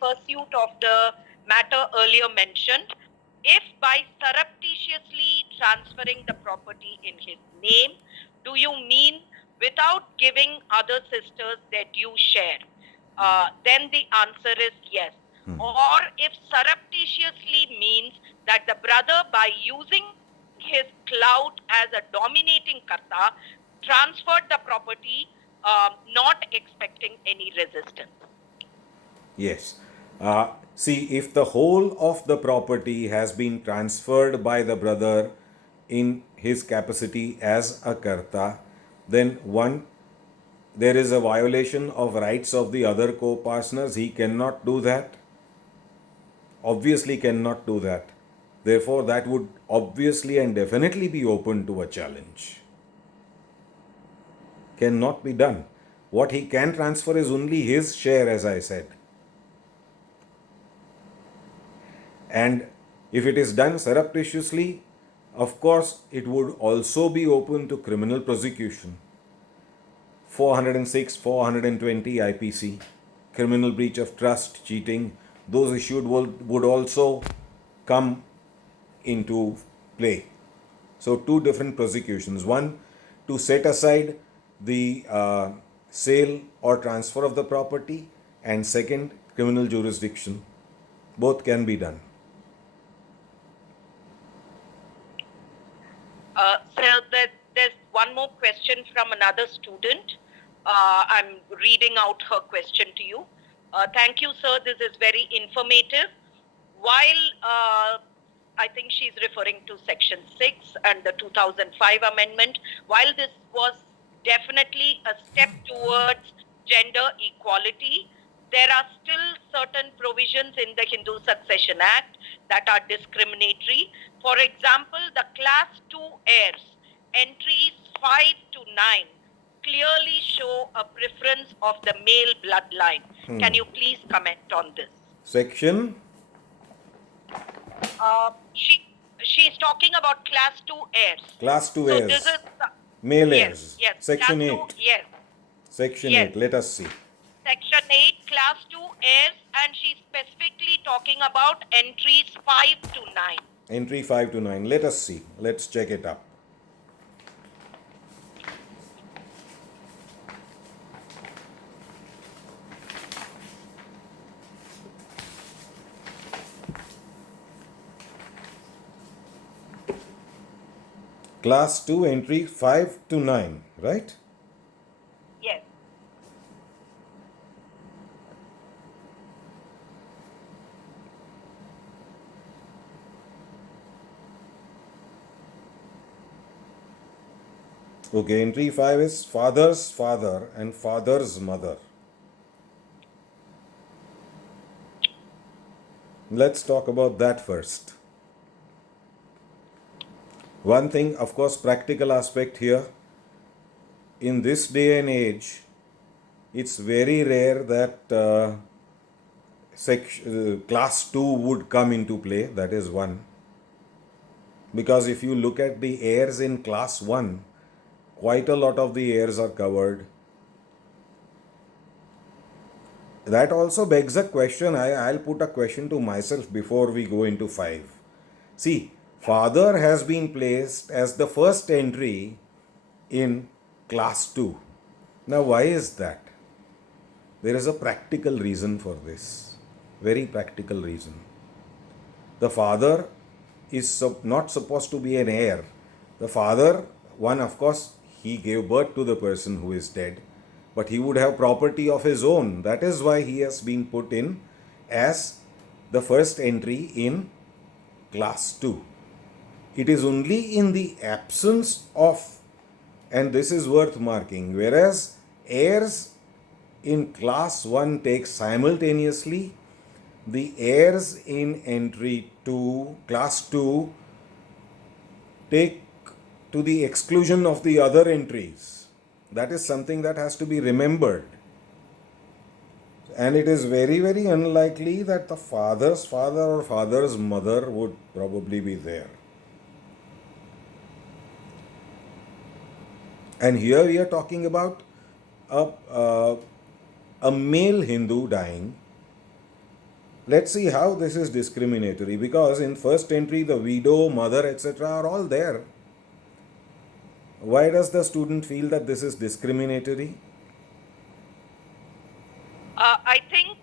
pursuit of the matter earlier mentioned, if by surreptitiously transferring the property in his name, do you mean without giving other sisters their due share? Then the answer is yes. Or if surreptitiously means that the brother, by using his clout as a dominating karta, transferred the property, not expecting any resistance. Yes. See, if the whole of the property has been transferred by the brother in his capacity as a karta, then one, there is a violation of rights of the other co-partners. He cannot do that. Obviously cannot do that. Therefore, that would obviously and definitely be open to a challenge. Cannot be done. What he can transfer is only his share, as I said. And if it is done surreptitiously, of course, it would also be open to criminal prosecution. 406, 420 IPC, criminal breach of trust, cheating, those issued would also come into play. So, two different prosecutions. One, to set aside the sale or transfer of the property, and second, criminal jurisdiction. Both can be done. So there's one more question from another student. I'm reading out her question to you. Thank you, sir. This is very informative. While I think she's referring to Section 6 and the 2005 amendment, while this was definitely a step towards gender equality, there are still certain provisions in the Hindu Succession Act that are discriminatory. For example, the Class 2 heirs, entries 5 to 9, clearly show a preference of the male bloodline. Can you please comment on this? Section? She's talking about Class 2 heirs. Class 2 So heirs. this is Male yes, heirs. yes. Section Class 8. 2, yes. Section Yes. 8. Let us see. Section 8, Class 2 heirs, and she's specifically talking about entries 5 to 9. Entry 5 to 9. Let us see. Let's check it up. Class 2, entry 5 to 9, right? Yes. Okay, entry 5 is father's father and father's mother. Let's talk about that first. One thing, of course, practical aspect here. In this day and age, it's very rare that class 2 would come into play. That is one. Because if you look at the heirs in class 1, quite a lot of the heirs are covered. That also begs a question. I'll put a question to myself before we go into 5. See, father has been placed as the first entry in class 2. Now, why is that? There is a practical reason for this. Very practical reason. The father is not supposed to be an heir. The father, one, of course, he gave birth to the person who is dead, but he would have property of his own. That is why he has been put in as the first entry in class 2. It is only in the absence of, and this is worth marking, whereas heirs in class 1 take simultaneously, the heirs in entry 2, class 2, take to the exclusion of the other entries. That is something that has to be remembered. And it is very, very unlikely that the father's father or father's mother would probably be there. And here we are talking about a male Hindu dying, let's see how this is discriminatory, because in first entry the widow, mother, etc. are all there. Why does the student feel that this is discriminatory? I think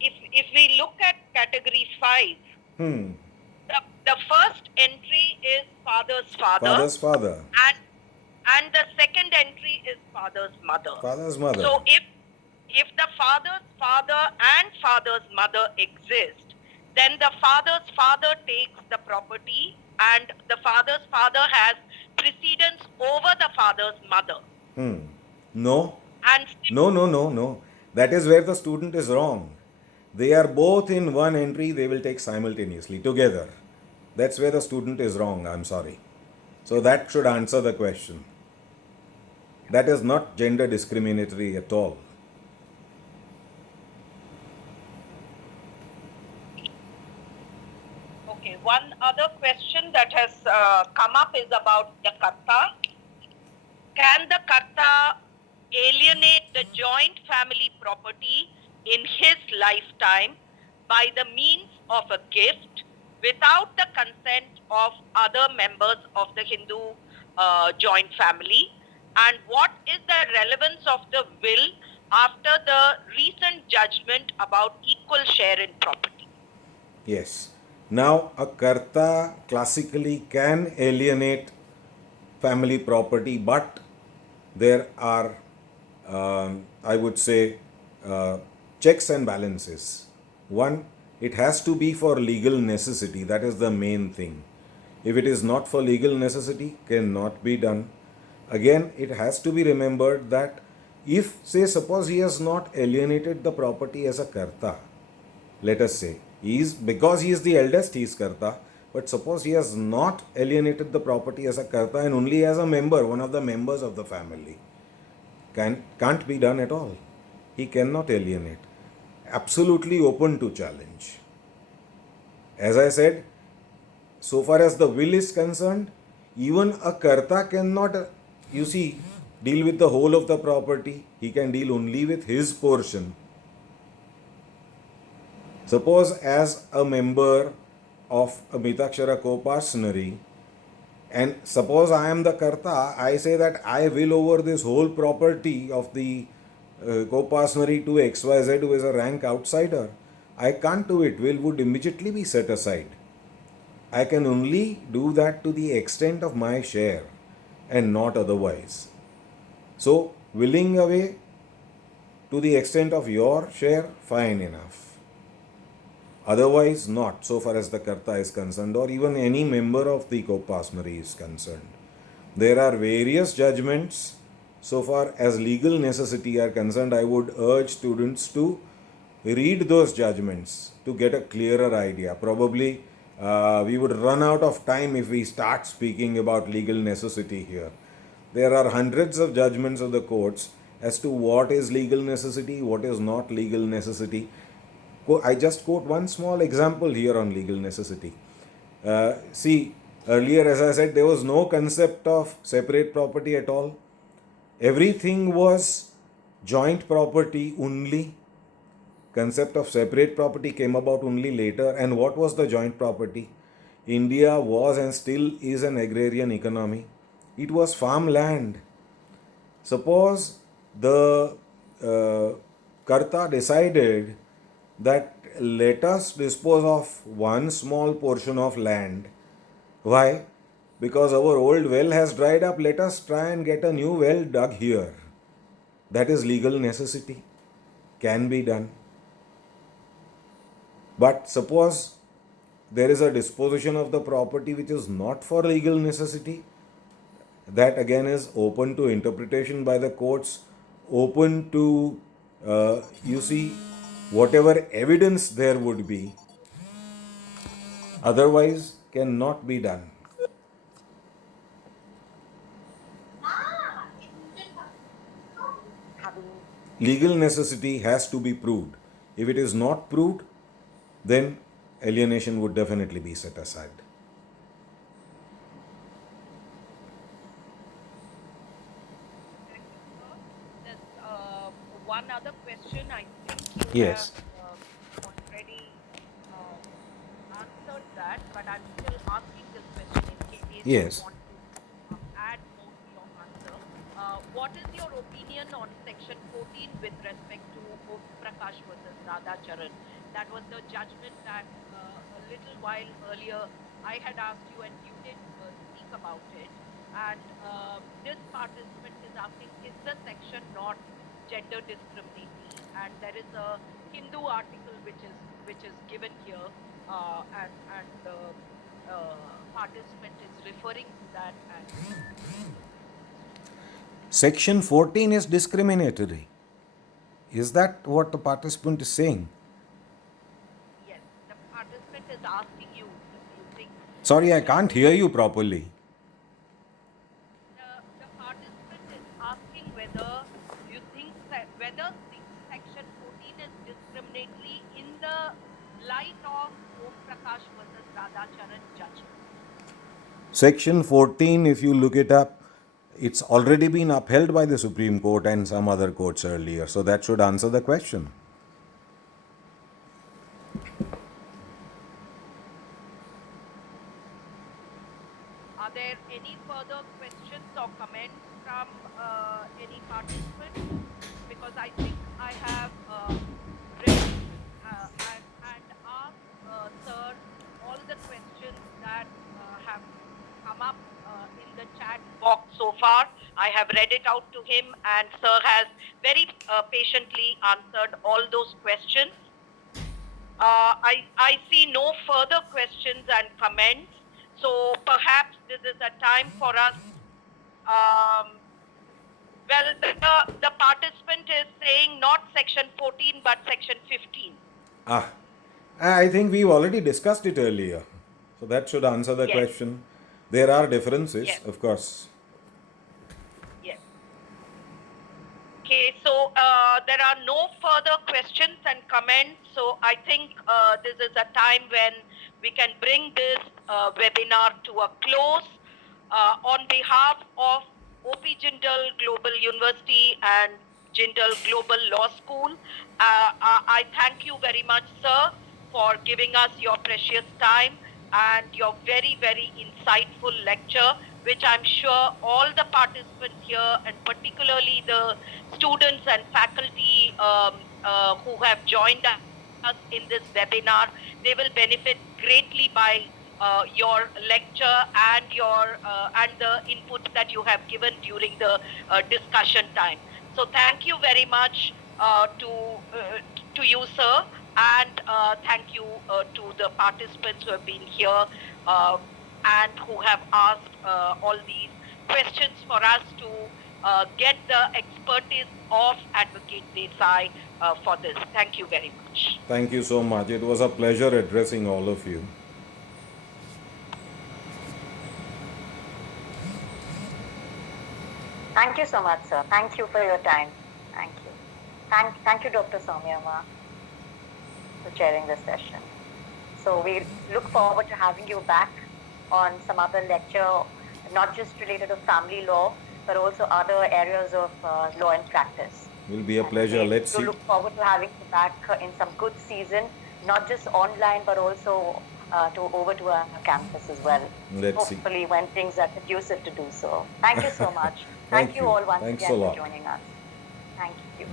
if we look at category 5, the first entry is father's father, Father's father, and the second entry is father's mother. father's mother. So if the father's father and father's mother exist, then the father's father takes the property, and the father's father has precedence over the father's mother. No, And no. That is where the student is wrong. They are both in one entry, they will take simultaneously together. That's where the student is wrong, I'm sorry. So that should answer the question. That is not gender discriminatory at all. okay, one other question that has come up is about the karta. Can the karta alienate the joint family property in his lifetime by the means of a gift without the consent of other members of the Hindu joint family? And what is the relevance of the will after the recent judgment about equal share in property? Yes. Now, a karta classically can alienate family property, but there are, I would say, checks and balances. One, it has to be for legal necessity. That is the main thing. If it is not for legal necessity, cannot be done. Again, it has to be remembered that if, say, suppose he has not alienated the property as a karta, let us say, because he is the eldest, he is karta, but suppose he has not alienated the property as a karta and only as a member, one of the members of the family, can't be done at all. He cannot alienate. Absolutely open to challenge. As I said, so far as the will is concerned, even a karta cannot, deal with the whole of the property. He can deal only with his portion. Suppose as a member of a Mitakshara co-parsonary, and suppose I am the karta, I say that I will over this whole property of the co-parsonary to XYZ who is a rank outsider. I can't do it. Will would immediately be set aside. I can only do that to the extent of my share and not otherwise. So, willing away to the extent of your share, fine enough. Otherwise, not so far as the karta is concerned, or even any member of the co-parsonary is concerned. There are various judgments. So far as legal necessity are concerned, I would urge students to read those judgments to get a clearer idea. Probably we would run out of time if we start speaking about legal necessity here. There are hundreds of judgments of the courts as to what is legal necessity, what is not legal necessity. I just quote one small example here on legal necessity. See, earlier, as I said, there was no concept of separate property at all. Everything was joint property only. Concept of separate property came about only later. And what was the joint property? India was and still is an agrarian economy. It was farmland. Suppose the Karta decided that let us dispose of one small portion of land. Why? Because our old well has dried up, let us try and get a new well dug here. That is legal necessity. Can be done. But suppose there is a disposition of the property which is not for legal necessity, that again is open to interpretation by the courts, open to, whatever evidence there would be, otherwise cannot be done. Legal necessity has to be proved. If it is not proved, then alienation would definitely be set aside. There's one other question I think you Yes. have already Yes. want to add more to your answer. What is your opinion on Section 14 with respect to Om Prakash versus Radha Charan? That was the judgment that a little while earlier I had asked you and you did speak about it. And this participant is asking, is the section not gender discriminatory? And there is a Hindu article which is given here, and the participant is referring to that. And Section 14 is discriminatory. Is that what the participant is saying? yes, the participant is asking you if you think Sorry, I Section can't 14, hear you properly. the participant is asking whether you think whether Section 14 is discriminatory in the light of Om Prakash versus Radha Charan judgment. Section 14, if you look it up, it's already been upheld by the Supreme Court and some other courts earlier. So that should answer the question. Are there any further questions or comments from any participant? Because I think I have read and asked Sir all the questions that have come up in the chat box so far. I have read it out to him, and Sir has very patiently answered all those questions. I see no further questions and comments. So perhaps this is a time for us. Well, the participant is saying not section 14 but section 15. Ah, I think we've already discussed it earlier. So that should answer the Yes. question. There are differences, Yes. of course. Yes. Okay, so there are no further questions and comments. So I think this is a time when we can bring this webinar to a close. On behalf of OP Jindal Global University and Jindal Global Law School, I thank you very much, sir, for giving us your precious time and your very, very insightful lecture, which I'm sure all the participants here, and particularly the students and faculty who have joined us in this webinar, they will benefit greatly by your lecture and your and the input that you have given during the discussion time. So thank you very much to you, sir, and thank you to the participants who have been here and who have asked all these questions for us to get the expertise of Advocate Desai for this. Thank you very much. Thank you so much. It was a pleasure addressing all of you. Thank you so much, sir. Thank you for your time. Thank you. Thank you, Dr. Soumyama, for chairing this session. So we look forward to having you back on some other lecture, not just related to family law, but also other areas of law and practice. Will be a pleasure. Let's see. We look forward to having you back in some good season, not just online, but also over to our campus as well. Let's see. Hopefully when things are conducive to do so. Thank you so much. Thank Thank you you. all once Thanks again a lot. for joining us. Thank you.